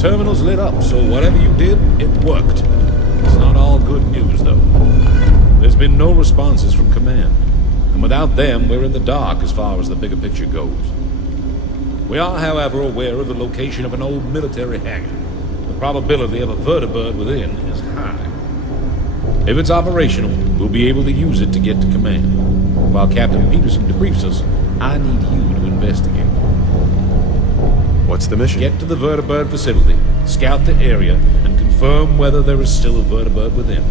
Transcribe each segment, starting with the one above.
terminal's lit up, so whatever you did, it worked. It's not all good news, though. There's been no responses from command. And without them, we're in the dark as far as the bigger picture goes. We are, however, aware of the location of an old military hangar. The probability of a vertibird within is high. If it's operational, we'll be able to use it to get to command. While Captain Peterson debriefs us, I need you to investigate. What's the mission? Get to the vertibird facility, scout the area, and confirm whether there is still a vertibird within.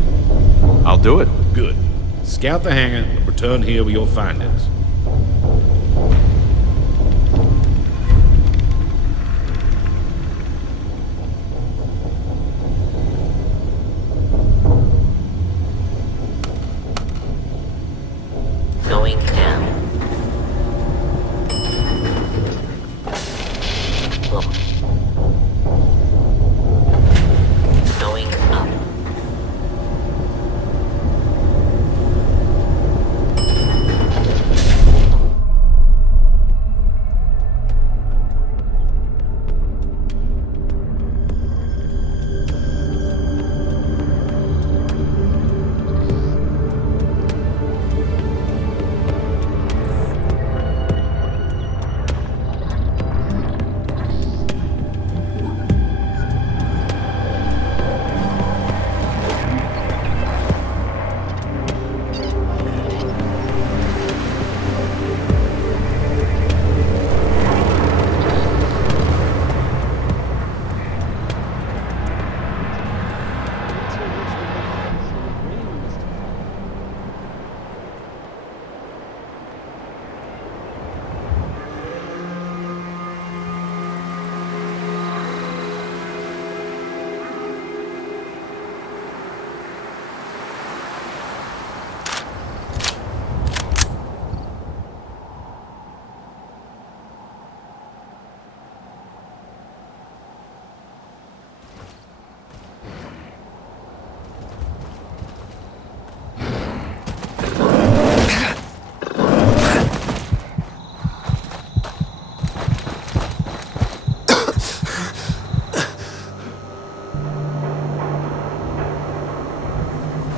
I'll do it. Good. Scout the hangar and return here with your findings. Going down. Look. Going up.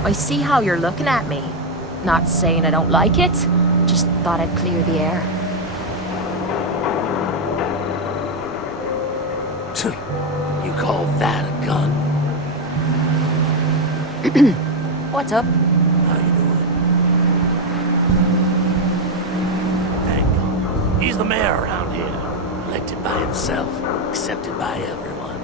I see how you're looking at me. Not saying I don't like it, just thought I'd clear the air. You call that a gun? What's up? How you doing? Hang on. He's the mayor around here. Elected by himself, accepted by everyone.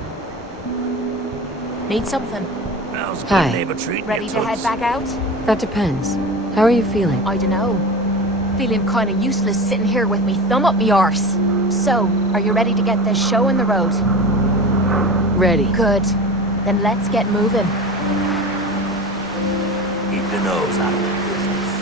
Need something? How's good Hi. neighbor treating Ready you, to head Toots? back out? That depends. How are you feeling? I dunno. Feeling kinda useless sitting here with me thumb up me arse. So, are you ready to get this show in the road? Ready. Good. Then let's get moving. Keep your nose out of that business.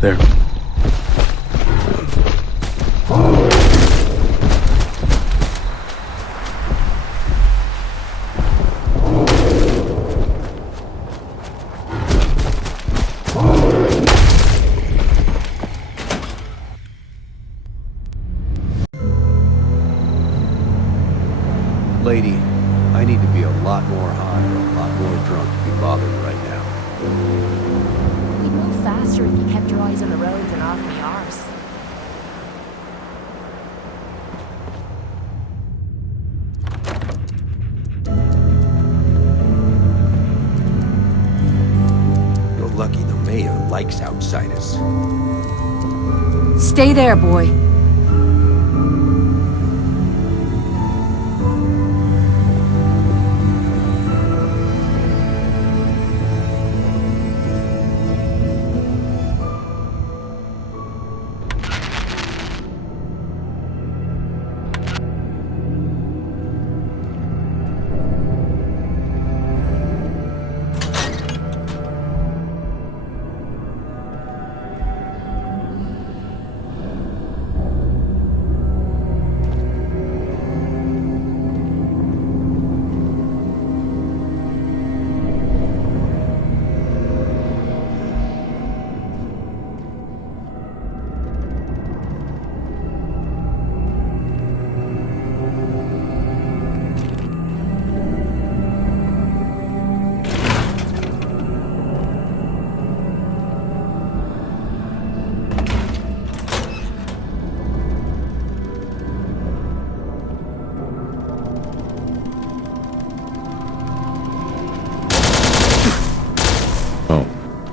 There. Lady, lot more high or a lot more drunk to be bothered right now. We'd move faster if you kept your eyes on the road and off my arse. You're lucky the mayor likes outsiders. Stay there, boy.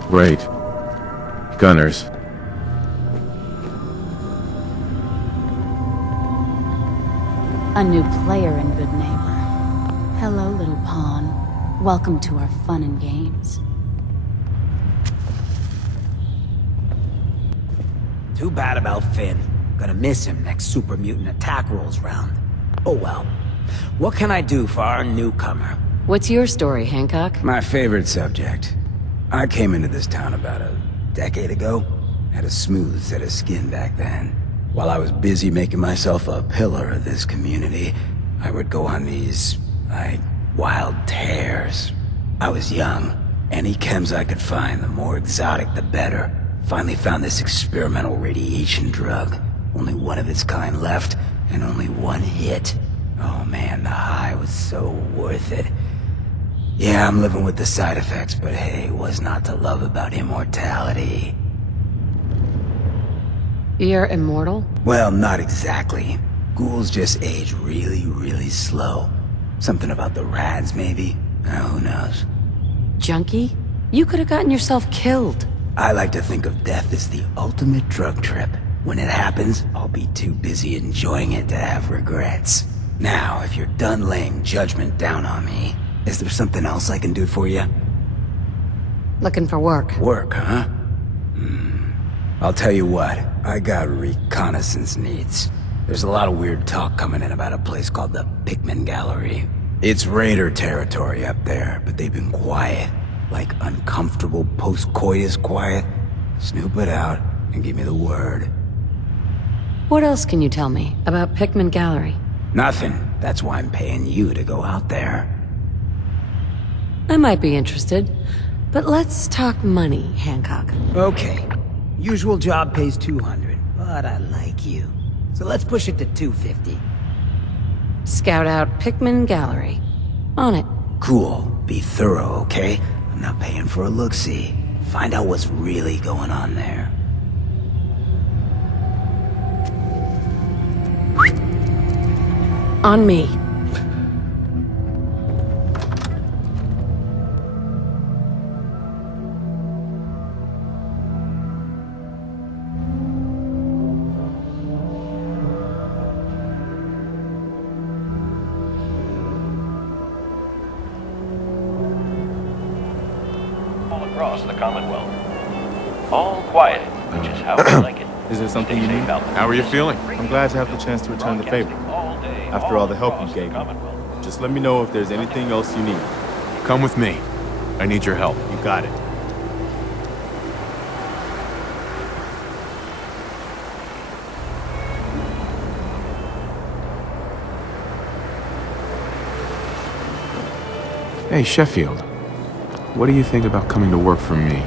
Great. Gunners. A new player and good neighbor. Hello, little pawn. Welcome to our fun and games. Too bad about Finn. Gonna miss him next super mutant attack rolls round. Oh well. What can I do for our newcomer? What's your story, Hancock? My favorite subject. I came into this town about a decade ago. Had a smooth set of skin back then. While I was busy making myself a pillar of this community, I would go on these, wild tears. I was young. Any chems I could find, the more exotic the better. Finally found this experimental radiation drug. Only one of its kind left, and only one hit. Oh man, the high was so worth it. Yeah, I'm living with the side effects, but hey, what's not to love about immortality? You're immortal? Well, not exactly. Ghouls just age really, really slow. Something about the rads, maybe? Who knows? Junkie? You could have gotten yourself killed. I like to think of death as the ultimate drug trip. When it happens, I'll be too busy enjoying it to have regrets. Now, if you're done laying judgment down on me, is there something else I can do for you? Looking for work. Work, huh? I'll tell you what, I got reconnaissance needs. There's a lot of weird talk coming in about a place called the Pikmin Gallery. It's raider territory up there, but they've been quiet. Like uncomfortable post-coitus quiet. Snoop it out and give me the word. What else can you tell me about Pikmin Gallery? Nothing. That's why I'm paying you to go out there. I might be interested, but let's talk money, Hancock. Okay. Usual job pays 200, but I like you. So let's push it to 250. Scout out Pikmin Gallery. On it. Cool. Be thorough, okay? I'm not paying for a look-see. Find out what's really going on there. On me. All across the Commonwealth. All quiet, which is how we like it. Is there something you need? How are you feeling? I'm glad to have the chance to return the favor. After all the help you gave me. Just let me know if there's anything else you need. Come with me. I need your help. You got it. Hey, Sheffield. What do you think about coming to work for me?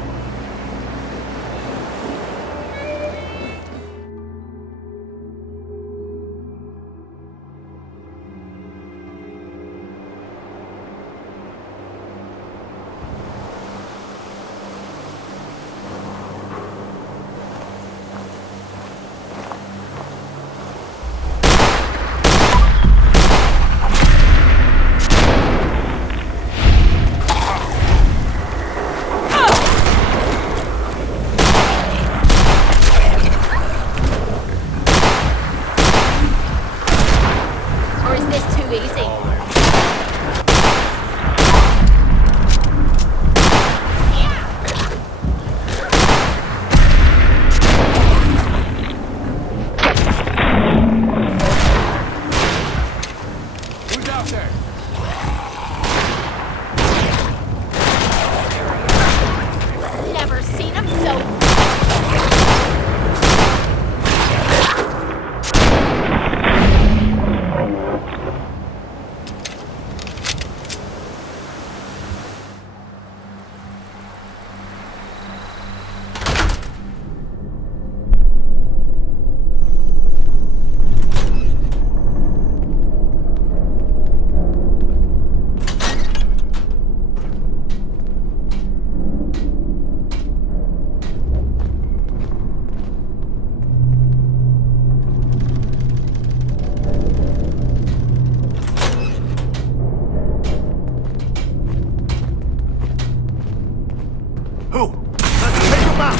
Who? Let's take him out!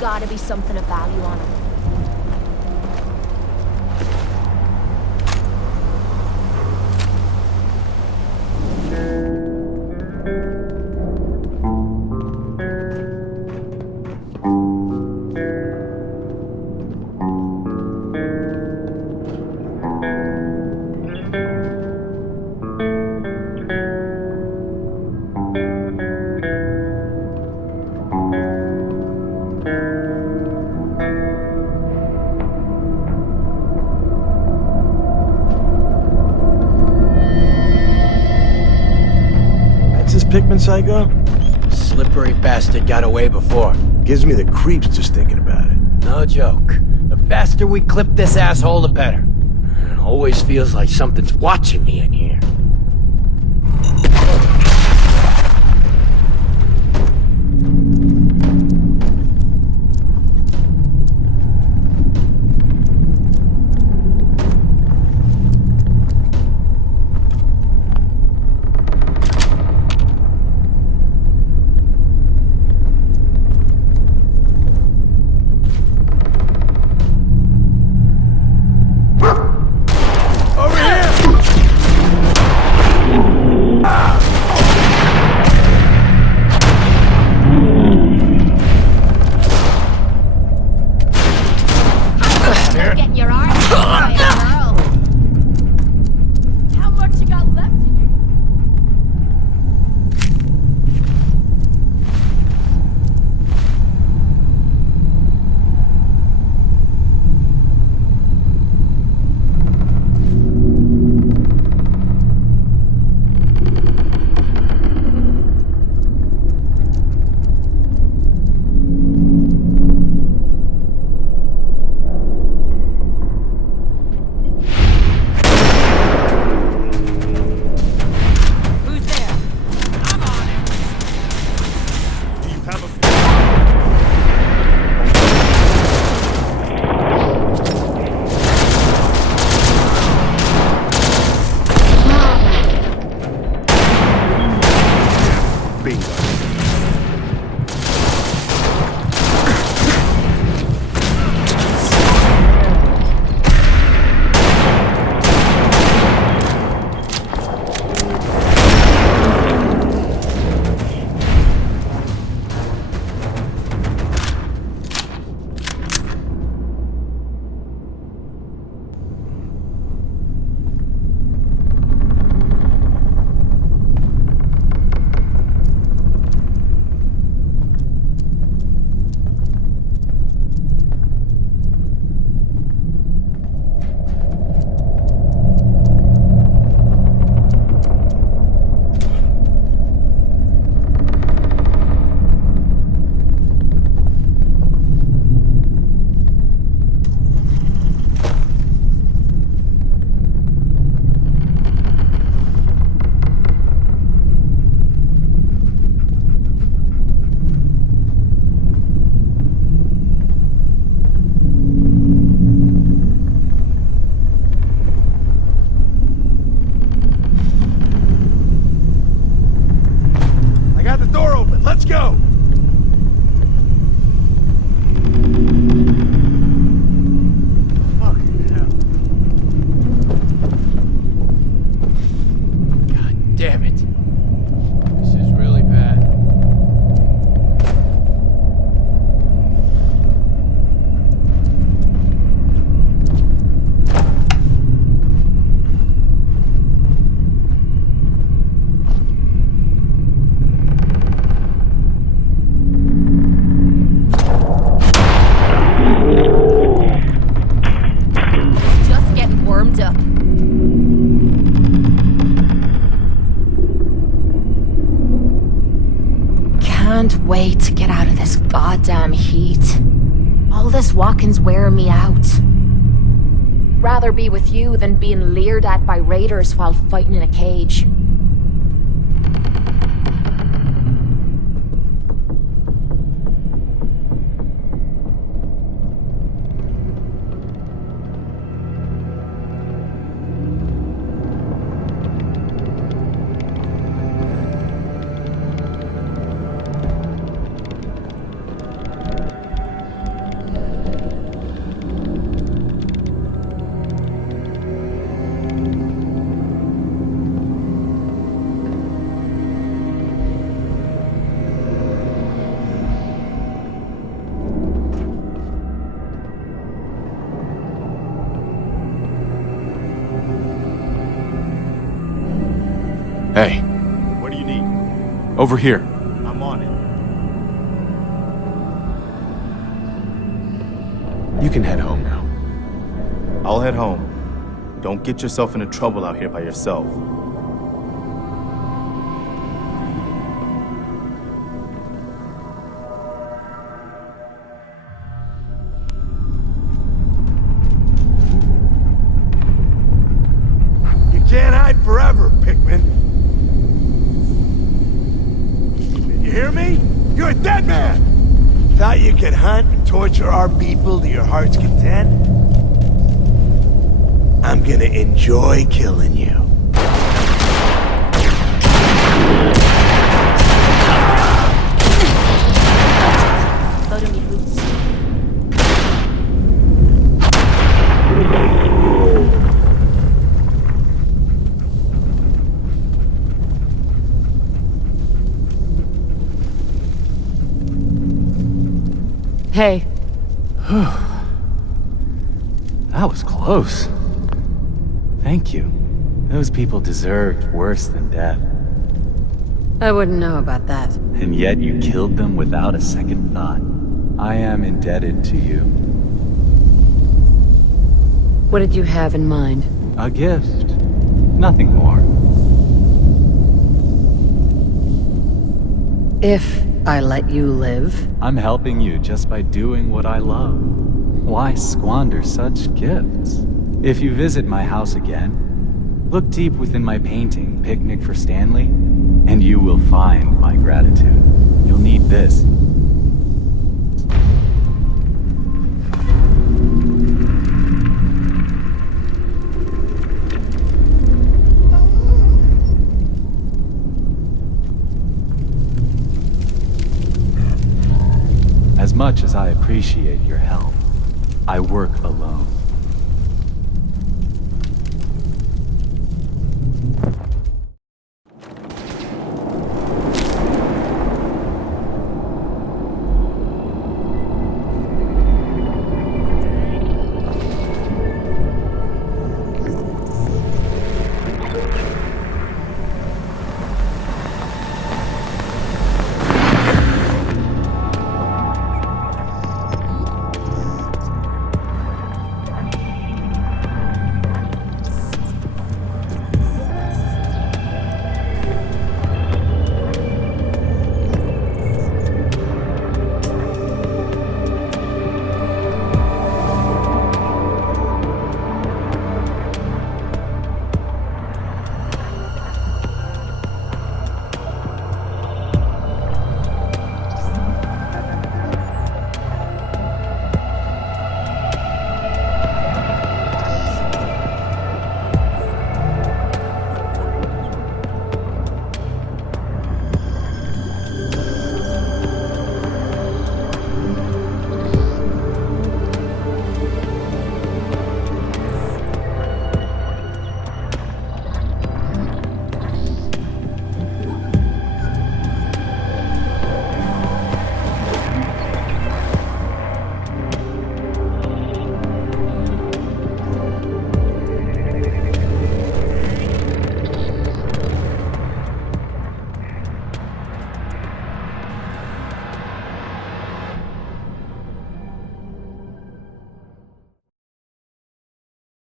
Gotta be something of value on him. Pickman psycho? Slippery bastard got away before. Gives me the creeps just thinking about it. No joke. The faster we clip this asshole, the better. It always feels like something's watching me in here. goddamn heat. All this walking's wearing me out. Rather be with you than being leered at by raiders while fighting in a cage. Hey, What do you need? over here. I'm on it. You can head home now. I'll head home. Don't get yourself into trouble out here by yourself. You can't hide forever, Pikmin. You hear me? You're a dead man! Thought you could hunt and torture our people to your heart's content? I'm gonna enjoy killing you. Blood on your boots. Hey, That was close. Thank you. Those people deserved worse than death. I wouldn't know about that. And yet you killed them without a second thought. I am indebted to you. What did you have in mind? A gift. Nothing more. If I let you live? I'm helping you just by doing what I love. Why squander such gifts? If you visit my house again, look deep within my painting, Picnic for Stanley, and you will find my gratitude. You'll need this. As much as I appreciate your help, I work alone.